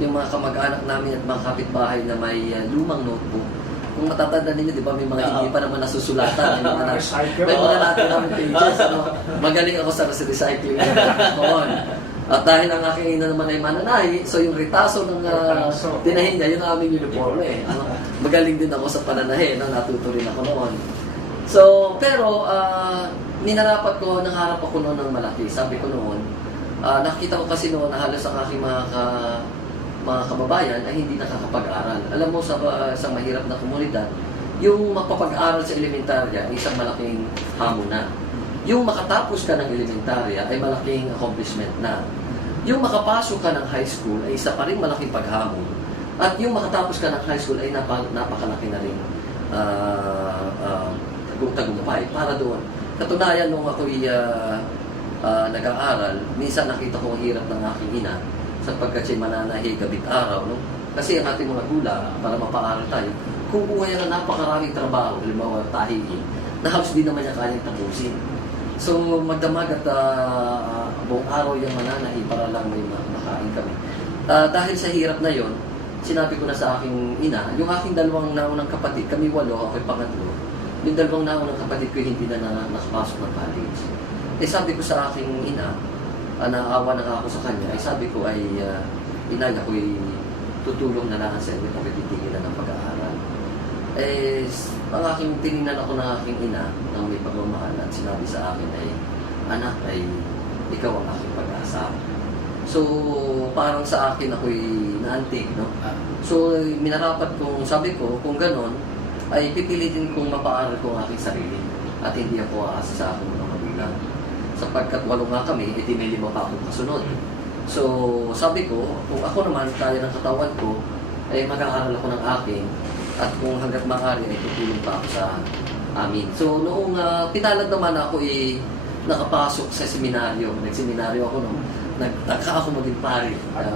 yung mga kamag-anak namin at mga kapitbahay na may lumang notebook. Kung matatanda ninyo, di ba, may mga hindi pa naman nasusulatan. May mga natin namin pages. Magaling ako sa recycling. At dahil ang aking ina naman ay mananahi, so yung ritaso ng tinahin niya, yung aming uniforme. Magaling din ako sa pananahi, natuto rin ako noon. So, pero, nangarap ako noon ng malaki. Sabi ko noon, nakita ko kasi noon na halos ang aking mga kababayan ay hindi nakakapag-aral. Alam mo, sa mahirap na komunidad, yung mapapag-aral sa elementarya ay isang malaking hamon na. Yung makatapos ka ng elementarya ay malaking accomplishment na. Yung makapasok ka ng high school ay isa pa rin malaking paghamon. At yung makatapos ka ng high school ay napakalaki na rin tagumpay para doon. Katunayan, nung ako'y nag-aaral, minsan nakita ko ang hirap ng aking ina sapagkat siya mananahi gabit araw. No? Kasi ang ating mga gula, para mapaaral tayo, kung buhay na napakaraming trabaho, halimbawa tahiin, na halos di naman niya kayang tapusin. So, magdamag at buong araw yung mananahi para lang may makain kami. Dahil sa hirap na yon, sinabi ko na sa aking ina, yung aking dalawang naunang kapatid, kami 8, ako'y pangatlo, yung dalawang naunang kapatid ko hindi na nakapasok ng college. Eh sabi ko sa aking ina, naawa na ako sa kanya, ay sabi ko ay, inay, ako'y tutulong na lang sa inyo, ako'y titigilan ng pag-aaral. Eh, ang aking tinignan ako ng aking ina ng may pagmamahal at sinabi sa akin ay, anak, ay ikaw ang aking pag-asa. So, parang sa akin ako'y naantig, no? So, minarapat kong, sabi ko, kung ganon, ay pipilitin kong mapaaral ko ang aking sarili at hindi ako aasa sa aking mga magulang. Sapagkat 8 nga kami, may 5 pa akong kasunod. So, sabi ko, kung ako naman, kaya ng katawan ko, ay mag-aaral ako ng aking at kung hanggat maaari ay tutulong pa ako sa amin. So, noong pinalad naman ako nakapasok sa seminaryo. Nagseminaryo ako noon. Nagtaka ako maging pari.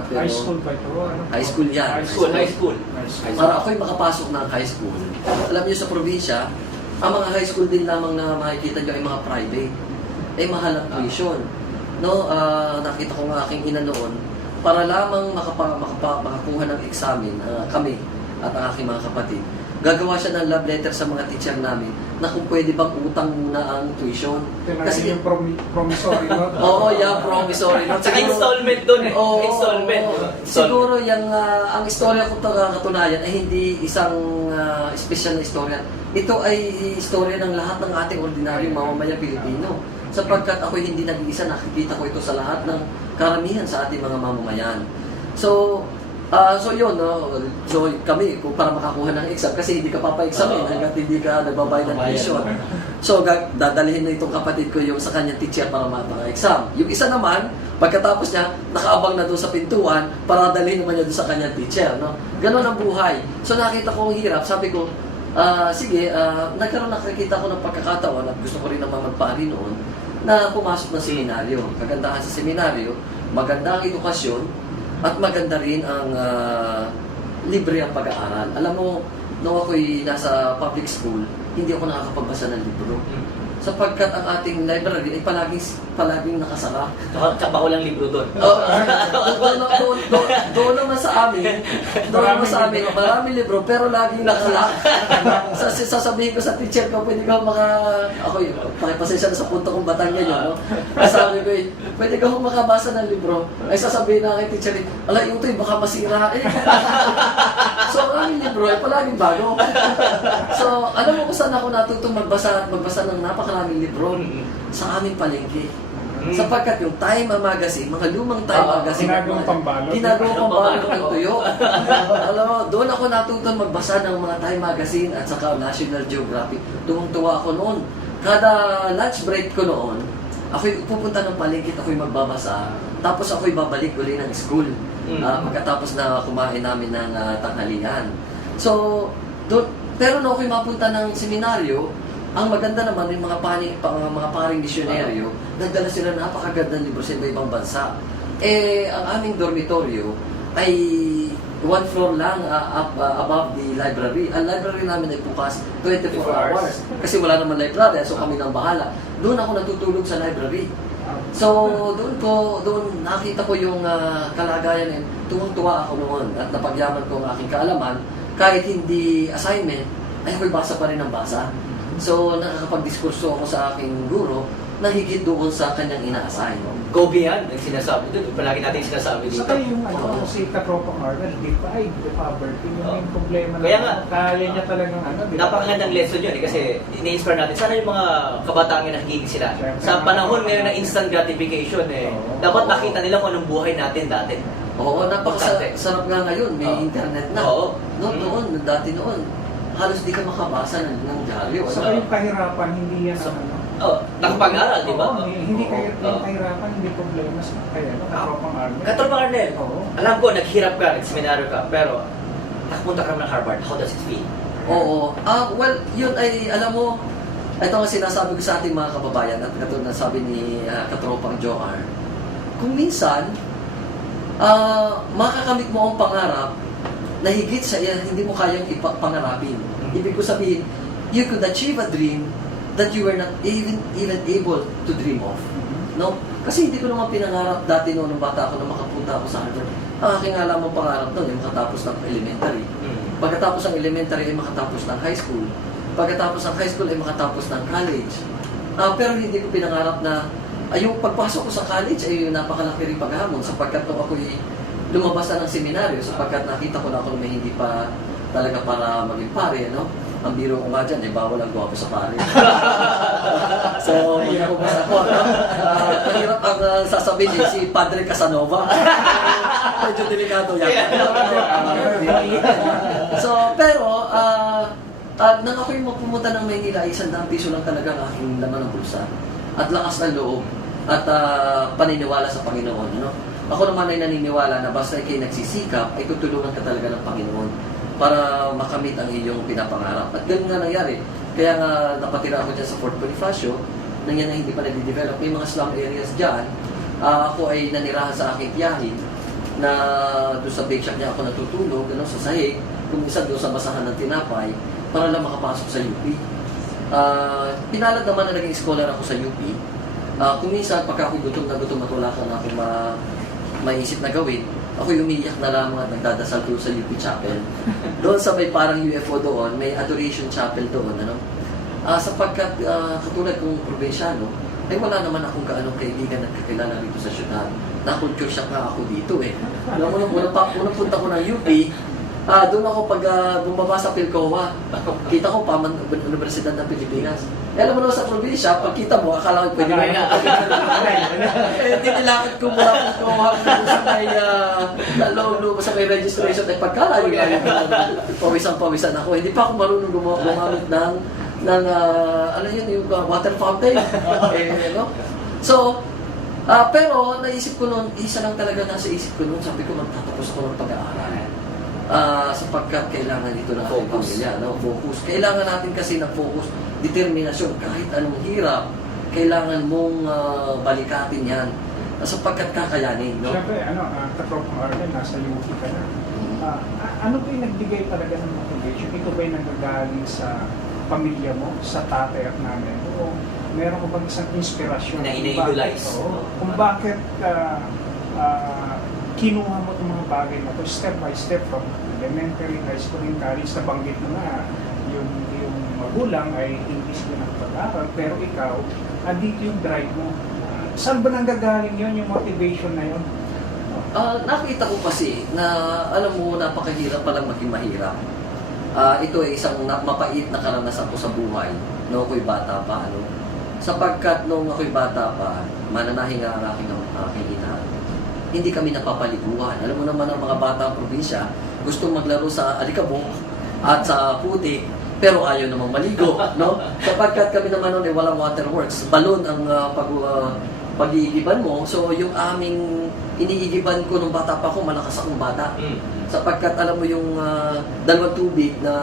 Pero, high school ba ito? High school yan. High school. Para ako'y makapasok ng high school. Alam niyo sa probinsya, ang mga high school din lamang na makikita niyo ay mga private. Ay mahal ang tuition. No, nakita ko ng aking ina noon, para lamang makakuha ng examen, kami at ang aking mga kapatid, gagawa siya ng love letter sa mga teacher namin na kung pwede bang utang muna ang tuition. Kasi yung promissory note. Oo, promissory note. Saka installment doon eh. Installment. Siguro ang istorya ko katunayan ay hindi isang special na istorya. Ito ay istorya ng lahat ng ating ordinaryong mamamayan Pilipino. Sapagkat ako hindi nag-iisa, nakikita ko ito sa lahat ng karamihan sa ating mga mamamayan. So yun, no? So kami, kung para makakuha ng exam, kasi hindi ka papa-examin hanggat hindi ka nagbabayad ng tuition. So dadalhin na itong kapatid ko yung sa kanyang teacher para mapaka-exam. Yung isa naman, pagkatapos niya, nakaabang na doon sa pintuan para dalhin naman niya doon sa kanyang teacher. No? Ganon ang buhay. So nakita ko ang hirap, sabi ko, sige, nakikita ko ng pagkakataon at gusto ko rin naman magpari noon na pumasok ng seminaryo. Kagandahan sa seminaryo, maganda ang edukasyon, at maganda rin ang libre ang pag-aaral. Alam mo, nung ako'y nasa public school, hindi ako nakakapagbasa ng libro. Sapagkat ang ating library ay palaging nakasara. Tsaka walang libro doon. Doon naman sa amin, maraming libro, pero laging nakasara. Sasabihin ko sa teacher ko, pwede ka pakipasensya na sa punto kong Batangan yun, no? Sabi ko, pwede ka makabasa ng libro. Ay sasabihin na kay teacher, ala, yung ito, baka masira eh. So, ang aming libro ay palaging bago. So, alam mo kung saan ako natutong magbasa ng napakaraming libro sa aming palengke. Sapagkat yung Time Magazine, mga lumang Time Magazine, ginagawang pambalot ng tuyo. Alam mo, doon ako natutong magbasa ng mga Time Magazine at saka National Geographic. Tuwang-tuwa ako noon. Kada lunch break ko noon, ako'y pupunta ng palengke at ako'y magbabasa. Tapos ako'y babalik uli ng school. Pagkatapos na kumain namin ng tanghalian. So, pero nung ako'y mapunta ng seminaryo, ang maganda naman yung mga paring misyonaryo, nagdala sila napakagandang libro sa iba-ibang bansa. Eh, ang aming dormitoryo ay 1 floor lang above the library. Ang library namin ay bukas 24 hours. Kasi wala naman library, so kami nang bahala. Doon ako natutulog sa library. So, doon nakita ko yung kalagayan, tuwang-tuwa ako noon at napagyaman ko ang aking kaalaman, kahit hindi assignment, ay ako'y basa pa rin ng basa. So, nakakapag-diskurso ako sa aking guro na higit doon sa kanyang ina-assign. Go beyond ang sinasabi doon. Palagi natin sinasabi dito. Saka yung si Katropang Arnold, divide the poverty. Yung problema Kaya nga, kaya niya talagang di ba? Napakagandang lesson yun kasi ini-inspire natin. Sana yung mga kabataan nga nakikigig sila. Sa panahon ngayon ng instant gratification dapat makita nila kung anong buhay natin dati. Oo, napakasarap nga ngayon. May internet na. Oo. Noon, dati noon, halos di ka makabasa ng dyaryo. Saka yung kahirapan, hindi yan Nakapag-aral, di ba? Hindi yung kahirapan, hindi problema sa Katropang Arnold. Katropang Arnold, Oo. alam ko, naghirap ka, nagseminaryo ka, pero nakapunta ka naman ng Harvard. How does it feel? Oo. Well, yun ay, alam mo, ito ang sinasabi ko sa ating mga kababayan at katulad na sabi ni Katropang Joar, kung minsan, makakamit mo ang pangarap na higit sa iyan, hindi mo kayang pangarapin. Ibig ko sabihin, you could achieve a dream that you were not even able to dream of. No? Kasi hindi ko naman pinangarap dati noon nung bata ako na makapunta ako sa Harvard. Ang aking alam mo pangarap noon ay makatapos ng elementary. Pagkatapos ng elementary ay makatapos ng high school. Pagkatapos ng high school ay makatapos ng college. Pero hindi ko pinangarap na yung pagpasok ko sa college ay napakalaki rin paghamon sapagkat nung ako lumabas na ng seminaryo sapagkat nakita ko na ako na hindi pa talaga para maging pare, no? Ang biro ko nga dyan, bawal ang gwapo sa pare. So, lumabas ako, no? Mahirap ang sasabihin si Padre Casanova. Medyo delikado yan. So, pero, nang ako'y pumunta ng Maynila, 100 piso lang talaga ang aking laman ng bulsa. At lakas ng loob. At paniniwala sa Panginoon. No? Ako naman ay naniniwala na basta ikay nagsisikap, ay tutulungan ka talaga ng Panginoon para makamit ang iyong pinapangarap. At ganun nga nangyari. Kaya nga napatira ako dyan sa Fort Bonifacio, nang yan na hindi pa nade-develop. May mga slum areas dyan. Ako ay nanirahan sa aking tiyahin na doon sa bake shop niya ako natutulog, sa sahig, kung minsan doon sa basahan ng tinapay, para lang makapasok sa UP. Pinalad naman na naging scholar ako sa UP. Kung minsan, pagka ako gutom na wala ka na akong maisip na gawin, ako umiiyak na lamang at nagdadasal doon sa UP Chapel. Doon sa may parang UFO doon, may adoration chapel doon. Sapagkat katulad kong probinsyano, ay wala naman akong kaanong kaibigan at kakilala rito sa syudad. Nakulture shock nga ako dito Alam mo, unang punta ko ng UP, doon ako pag bumaba sa Pilcoa, kita ko Universidad ng Pilipinas. Alam mo naman sa probinsya, pag kita mo, akala ko pwede mo na. Hindi nilakad ko mula Pilcoa sa may loob sa may registration. At pagkalayo pawisan ako. Hindi pa ako marunong gumamit ng ano yun, yung water fountain. No? So, pero naisip ko noon, isa lang talaga nasa isip ko noon, sabi ko magtatapos ako ng pag-aaral. Sapagkat kailangan dito ng ating pamilya, no? Focus. Kailangan natin kasi ng focus, determinasyon, kahit anong hirap, kailangan mong balikatin yan. Sapagkat kakayanin, no? Siyempre, Katropang Arnold, nasa UP ka na. Ano ba yung nagbigay talaga ng motivation? Ito ba yung nagagaling sa pamilya mo, sa tatay at nanay mo? O meron ko bang isang inspirasyon? Na ina-idolize. Kung bakit kinuha mo itong mga bagay na ito step by step from elementary, high school, and college. Nabanggit mo na yung magulang ay hindi sila nakapag-aral, pero ikaw, andito yung drive mo. Saan ba nanggagaling yun, yung motivation na yun? Nakita ko kasi na, alam mo, napakahirap palang maging mahirap. Ito ay isang mapait na karanasan ko sa buhay noong ako'y bata pa. Sapagkat noong ako'y bata pa, mananahin nga ang aking ina. Hindi kami napapaliguan. Alam mo naman ang mga bata ang probinsya, gustong maglaro sa alikabok at sa putik, pero ayaw namang maligo, no? Sapagkat kami naman noon ay walang waterworks. Balon ang pag-iigiban mo. So yung aming iniigiban ko nung bata pa ako, malakas akong bata. Sapagkat alam mo yung dalawang tubig na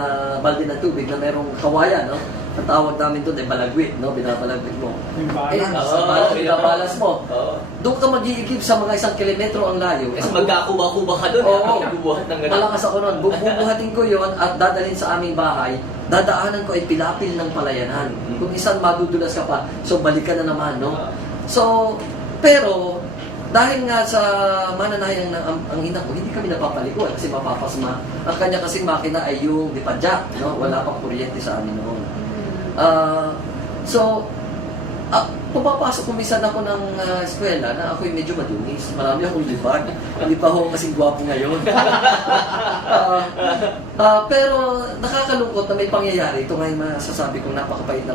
balde ng tubig na merong kawayan, no? Ang tawag namin doon ay balagwit, no? Binabalagwit mo. Binabalas mo. Doon ka mag-iigib sa mga 1 kilometro ang layo. Kasi magkakuba-kuba ka doon. Bubuhat ng ganun. Malakas ako noon. Bubuhatin ko yon at dadalhin sa aming bahay. Dadaanan ko ay pilapil ng palayanan. Kung isan madudulas ka pa, so balik ka na naman, no? So, Pero, dahil nga sa mananayang na ang ina ko, hindi kami napapaligo kasi mapapasma. Ang kanya kasing makina ay yung dipadyak, no? Wala pang kuryente sa amin noon. So, pumapasok ko minsan ako ng eskwela na ako'y medyo madungis. Marami akong libag. Hindi pa ako kasing gwapo ngayon. Pero nakakalungkot na may pangyayari. Ito nga yung masasabi kong napakapait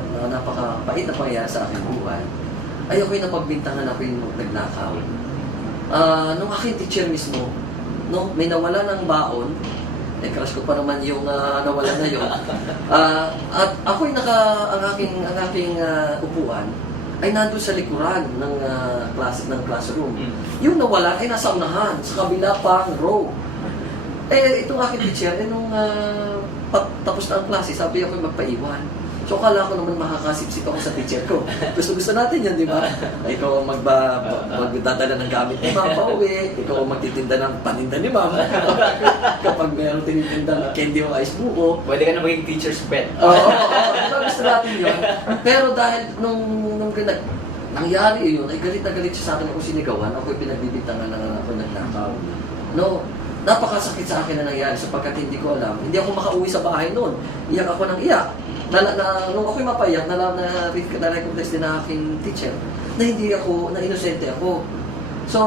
na pangyayari sa aking buhay. Ay ako'y napagbintangan, ako'y nagnakaw. Nung aking teacher mismo, no, may nawala ng baon, crush ko pa naman yung nawala na yun. At ako'y ang aking upuan ay nandun sa likuran ng classroom. Yung nawala ay nasa unahan, sa kabila pang row. Itong aking teacher, nung tapos na ang klase, sabi ako'y magpaiwan. So, akala ko naman makakasipsip ako sa teacher ko. Gusto natin yan, di ba? Ikaw ang magdadala ng gamit ni ma'am pauwi. Ikaw ang magtitinda ng paninda ni ma'am. Kapag mayroong tinitinda ng candy o ice buko. Pwede ka na maging teacher's pet. Oo, gusto natin yun. Pero dahil nung nangyari yun, ay galit na galit siya sa akin ako sinigawan. Ako'y pinagbibintangan na ako nagnakaw. No, napakasakit sa akin na nangyari sapagkat hindi ko alam. Hindi ako makauwi sa bahay noon. Iyak ako ng iyak. Nung ako'y mapaiyak, na-recognize din na aking teacher na hindi ako, na inosente ako. So,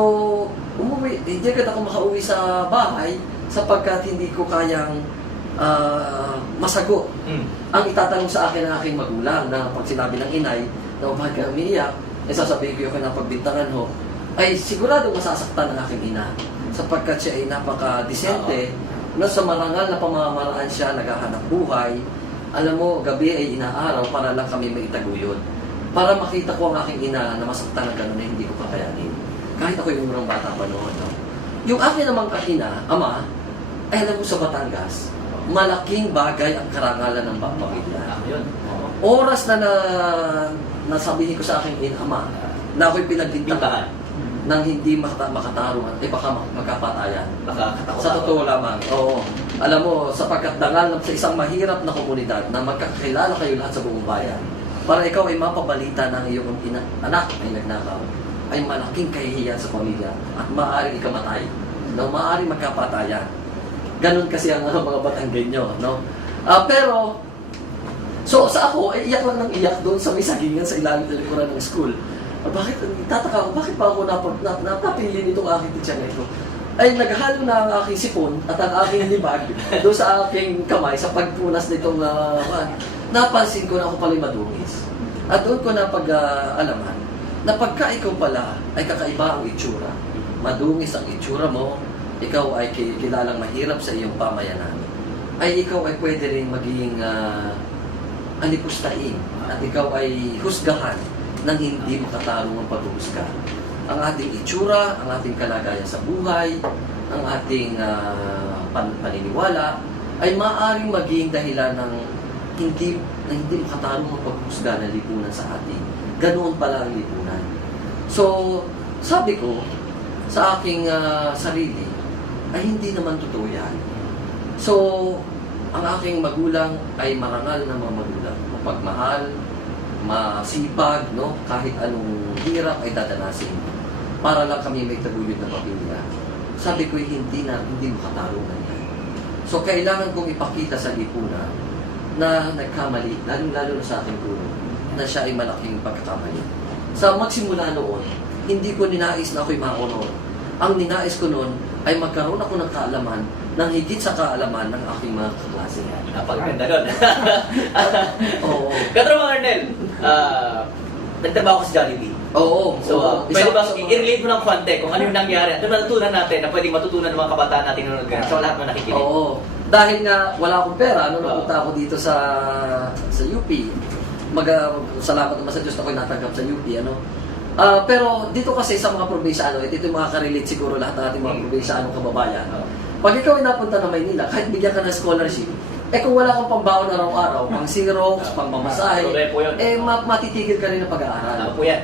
hindi agad ako makauwi sa bahay sapagkat hindi ko kayang masagot ang itatanong sa akin ng aking magulang na pag sinabi ng inay na bakit ka umiiyak, sasabihin ko yung napagbintangan ho, ay sigurado masasaktan ng aking ina sapagkat siya ay napaka-disente na sa marangal na pamamaraan siya naghahanap buhay. Alam mo, gabi ay inaaraw para lang kami maitaguyod. Para makita ko ang aking ina na masaktan na gano'n na hindi ko kakayanin. Kahit ako yung murang bata pa noon. No? Yung akin namang ina, ama, ay alam mo sa Batangas, malaking bagay ang karangalan ng pamilya. Oras na nasabihin ko sa aking ama na ako'y pinagbintangan nang hindi makatarungan, baka magkapatayan. Sa totoo lamang. Oo. Alam mo, sapagkat dangal sa isang mahirap na komunidad na magkakilala kayo lahat sa buong bayan, para ikaw ay mapabalita ng iyong anak ay nagnakaw, ay malaking kahihiyan sa pamilya at maaaring ikamatay. No? Maaaring magkapatayan. Ganon kasi ang mga Batanggenyo. No? Pero, so sa ako, ay iyak lang ng iyak doon sa may sagingan sa ilalim ng likuran ng school. Bakit, tataka ako, bakit pa ako napapili nitong aking teacher na ito? Ay naghalo na ang aking sipon at ang aking libag doon sa aking kamay sa pagpunas nitong napansin ko na ako pala madungis. At doon ko napag-alaman na pagka ikaw pala ay kakaiba ang itsura, madungis ang itsura mo, ikaw ay kilalang mahirap sa iyong pamayanan, ay ikaw ay pwede rin maging alipustain at ikaw ay husgahan nang hindi makatarong ang paghuhusga. Ang ating itsura, ang ating kalagayan sa buhay, ang ating paniniwala, ay maaaring maging dahilan ng hindi makatarong ang paghuhusga ng lipunan sa atin. Ganoon pala ang lipunan. So, sabi ko sa aking sarili, ay hindi naman totoo yan. So, ang aking magulang ay marangal na mga magulang, mapagmahal, masipag, no? Kahit anong hirap ay dadanasin para lang kami may taguyod na pamilya. Sabi ko, hindi makatarungan yan. So, kailangan kong ipakita sa lipunan na nagkamali, lalo na sa aking guro, na siya ay malaking pagkakamali. Sa magsimula noon, hindi ko ninais na ako'y makonor. Ang ninais ko noon ay magkaroon ako ng kaalaman nang higit sa kaalaman ng aking mga kaklase. Napaganda doon. Oo. Katrong Arnel, nagtrabaho ko sa Jollibee. Oo. Pwede ba i-relate mo ng konti kung ano yung nangyari? Ito natutunan natin na pwedeng matutunan ng mga kabataan natin nanonood ka. So lahat mo nakikinig. Oo. Dahil nga wala akong pera, napunta ako dito sa UP. Salamat naman sa Diyos na ako'y natanggap sa UP. Pero dito kasi sa mga probinsyano, dito yung makaka-relate siguro lahat ng ating mga probinsyanong kababayan. Pag ikaw ay napunta na Maynila, kahit bigyan ka ng scholarship, kung wala kang pambaon araw-araw, pang Xerox, pang mamasahe, matitigil ka rin ng pag-aaral. Ano po yan?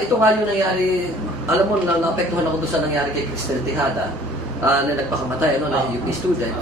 Ito nga yung nangyari, alam mo, naapektuhan ako doon sa nangyari kay Cristel Tejada, na nagpakamatay, na UP student.